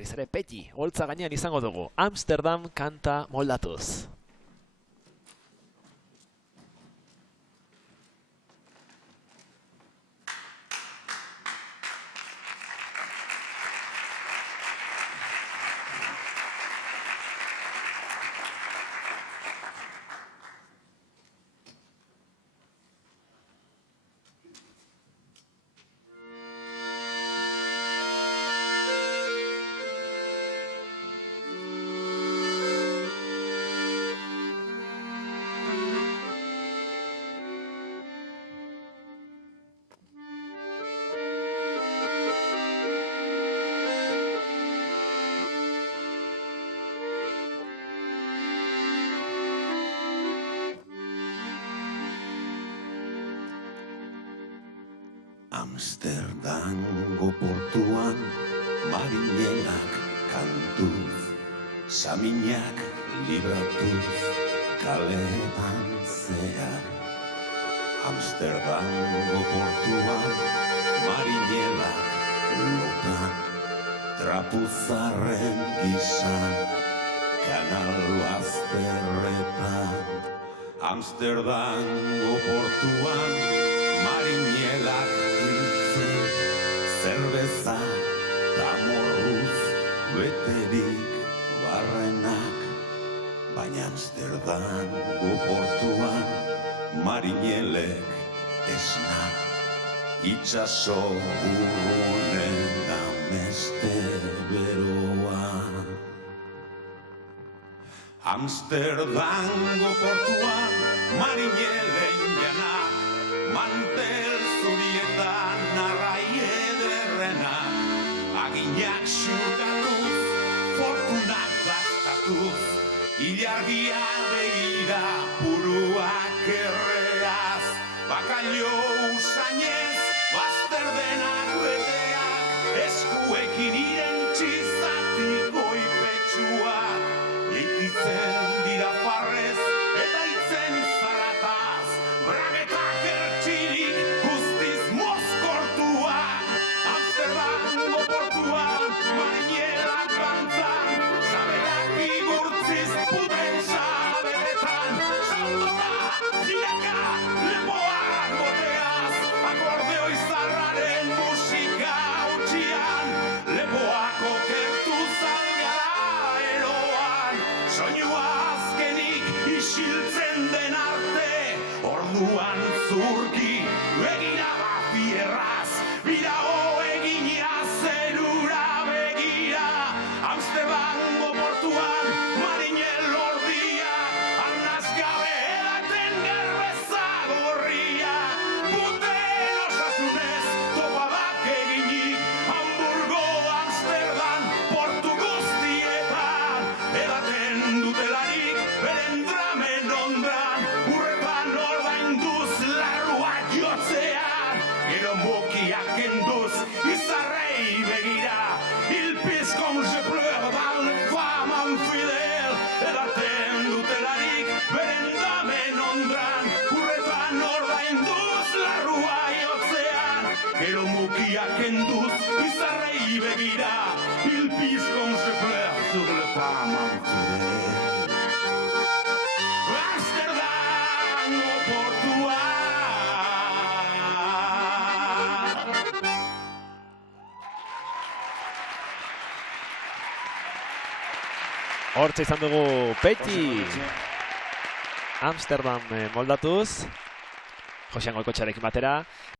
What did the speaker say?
berriz ere Peti, holtza gainean izango dugu. Amsterdam kanta moldatuz. Amsterdango portuan marinelak kantuz, saminak libratuz, kalean zehar. Amsterdango portuan marinelak lotan, trapuzarren gizan, kanal bazterretan. Amsterdango portuan marinelak zerbeza eta morruz beterik barrenak, baina Amsterdango portuan marinelek esna, itxaso urrunen ameste beroa. Amsterdango portuan marinelen jana, mantel zurietan arrai ederrena, aginak xurgatuz, fortunak bastatuz, ilargia begira buruak erreaz, bakailo usainez, bazterdenak beteak, eskuekin irentxizatik goipetsuak, ititzen dira farrez eta itzen zarataz, bragetak ertxilik guztiz mozkortuak. Amsterdango portuan marinelak kantzan, saberak igurtziz puten saberetan, saltota, ziaka, lepoak boteaz, akordeo izarraren musika hautsian, lepoak okertu zalgara eroan, soinua azkenik isiltzen den arte, orduan zurki begira bafierraz, birao egina zerura begira. Amsterdango portuan marinel ordiak, arnaz gabe edaten gerbeza gorria, puten osasunez topadak eginik, Hamburgo, Amsterdam, portu guztietan, edaten dutelarik beren dramen ondran, urrepan ordainduz larrua jotzean, gero mokiak enduz izarrei begira, il pis comme je pleure dans le femme infidel, edaten dutelarik beren dramen ondran, urrepan ordainduz larrua jotzean, gero mokiak enduz izarrei begira, il pis comme je pleure sur le femme infidel. Amsterdango portuan. Hortze izan dugu Peti, Amsterdam moldatuz, Josean Goikotxearekin batera.